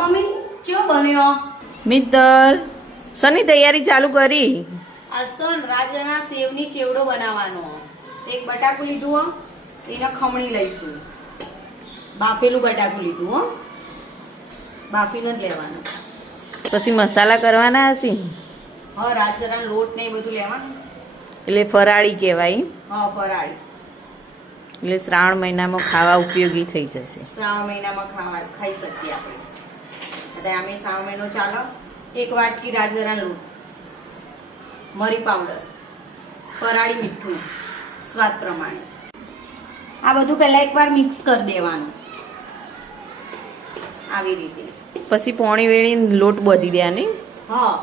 Mummy કેવો બન્યો? મિત્તલ શની તૈયારી ચાલુ કરી? આજ તો રાજના સેવની ચેવડો બનાવવાનો. એક બટાકું લીધું હો, એને ખમણી લઈશું. બાફેલું બટાકું લીધું હો, બાફીને જ લેવાનું. પછી મસાલા કરવાના હશે. હા, રાજગરાનો લોટ ને એ બધું લેવાનું. એટલે ફરાળી કહેવાય. હા, ફરાળી. એટલે શ્રાવણ મહિનામાં ખાવા ઉપયોગી થઈ જશે. શ્રાવણ મહિનામાં ખાઈ શકીએ આપણે. એટલે આમે શ્રાવણ મહિનો ચાલો. એક વાટકી રાજગરાનો લોટ, મરી પાવડર, ફરાળી મીઠું સ્વાદ પ્રમાણે. આ બધું પહેલા એકવાર મિક્સ કરી દેવાનું આવી રીતે. પછી પોણી વેળીને લોટ બાંધી દેવાની. હા,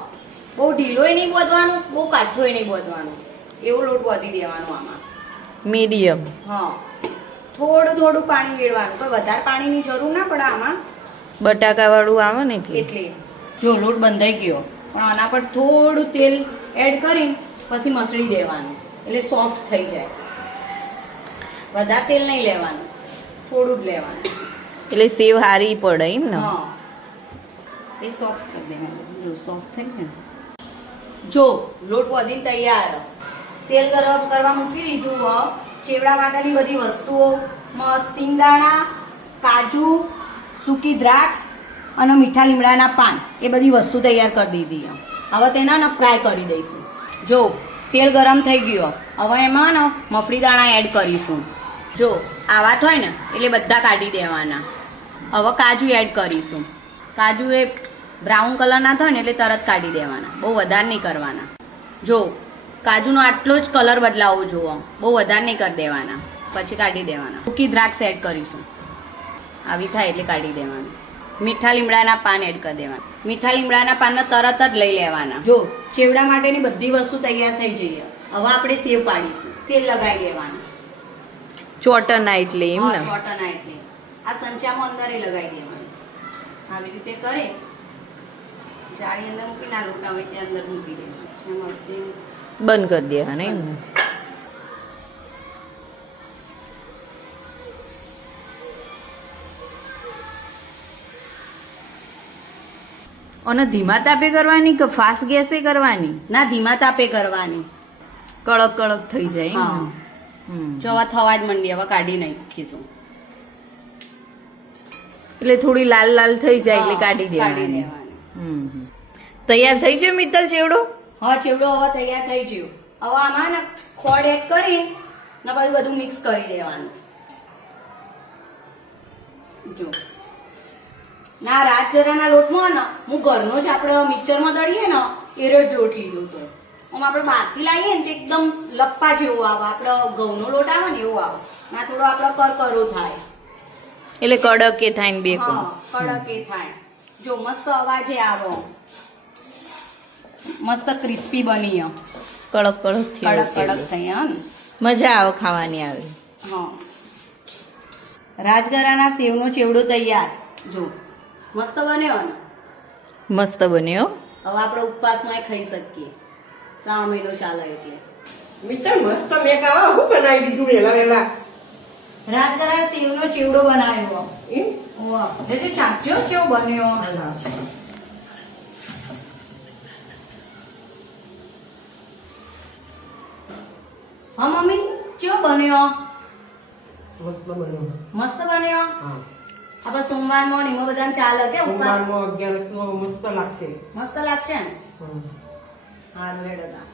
બહુ ઢીલોય નહીં બાંધવાનું, બહુ કાઠોય નહીં બાંધવાનું, એવો લોટ બાંધી દેવાનો આમાં. મીડિયમ. હા, થોડું થોડું પાણી વેડવાનું, કોઈ વધારે પાણીની જરૂર ના પડે આમાં. બટાકા વાળું આવે ને એટલે જો લોટ બંધાઈ ગયો, પણ આના પર થોડું તેલ એડ કરીને પછી મસળી દેવાનું, એટલે સોફ્ટ થઈ જાય. વધારે તેલ નહીં લેવાનું, થોડું જ લેવાનું, એટલે સેવ હારી પડે એમ ને. હા, એ સોફ્ટ કરી દેવાનું. જો સોફ્ટ થઈ ને, જો લોટ વધીને તૈયાર. તેલ ગરમ કરવા મૂકી દીધું. ચેવડા માટેની બધી વસ્તુઓ, સિંગદાણા, કાજુ, સૂકી દ્રાક્ષ અને મીઠા લીમડાના પાન, એ બધી વસ્તુ તૈયાર કરી દીધી. હવે તેના ફ્રાય કરી દઈશું. જો તેલ ગરમ થઈ ગયું, હવે એમાં ને મફળી દાણા એડ કરીશું. જો આવા થાય ને એટલે બધા કાઢી દેવાના. હવે કાજુ એડ કરીશું. કાજુ એ બ્રાઉન કલરના થાય ને એટલે તરત કાઢી દેવાના, બહુ વધારે નહીં કરવાના. જો કાજુનો આટલો જ કલર બદલાવો જુઓ, બહુ વધારે નહીં કરી દેવાના, પછી કાઢી દેવાના. સૂકી દ્રાક્ષ એડ કરીશું. આવી થાય એટલે કાઢી દેવાના. મીઠા લીમડાના પાન એડ કરી દેવાના. મીઠા લીમડાના પાનને તરત જ લઈ લેવાના. જો ચેવડા માટેની બધી વસ્તુ તૈયાર થઈ જઈએ. હવે આપણે સેવ પાડીશું. તેલ લગાવી દેવાનું. ચોટના એટલે એમ ને. ચોટના એટલે આ સંચામાં અંદર લગાવી દેવાનું. આવી રીતે કરે જાળી અંદર મૂકી, ના લોટા હોય ત્યાં અંદર મૂકી દેવાનું. બંધ કરી દેવાના એમ ને. અને ધીમા તાપે કરવાની કે ફાસ્ટ ગેસે કરવાની? ના, ધીમા તાપે કરવાની. કડક કડક થઈ જાય. હા, જો હવે થવા જ મંડી. હવે કાઢી નાખીશું. એટલે થોડી લાલ લાલ થઈ જાય એટલે કાઢી દેવાની. તૈયાર થઈ ગયો મિત્તલ ચેવડો? હા, ચેવડો હવે તૈયાર થઈ ગયો. હવે આમાં ને ખોડ એડ કરી ને બધું મિક્સ કરી દેવાનું. જો ના, રાજગરાના લોટમાં ને હું ઘરનો જ આપણે મિક્સરમાં દળીએ ને એરો જ લોટ લીધો હતો. આમ આપણે બહારથી લાવીએ ને તો એકદમ લપ્પા જેવો આવે. આપણે ઘઉંનો લોટ આવે ને એવો આવે. ના, થોડો આપણો કરકરો થાય, એટલે કડક એ થાય ને બે કડક એ થાય. જો મસ્ત અવાજે આવો, મસ્ત ક્રિસ્પી બની. કડક કડક કડક થઈ. હા ને, મજા આવે ખાવાની. આવે. હા, રાજગરાના સેવનો ચેવડો તૈયાર. જો મસ્ત બન્યો ને. મસ્ત બન્યો. હવે આપણે ઉપવાસમાં ખાઈ શકીએ. શ્રાવણ મહિનો ચાલે એટલે. મિત્ર મસ્ત મેં કાવા હું બનાવી દીધું વેલા વેલા. રાજગરા સેવનો ચેવડો બનાવ્યો. એમ વાહ, એટલે ચાખ્યો કેવો બન્યો. હા મમ્મી, કેવો બન્યો? મસ્ત બન્યો. મસ્ત બન્યો. હા, આપણે સોમવારમાં એમાં બધાને ચાલે કે ઉપવાસ સોમવારમાં 11 નો મસ્ત લાગશે. મસ્ત લાગશે ને. હમ. હારું હેડો તા.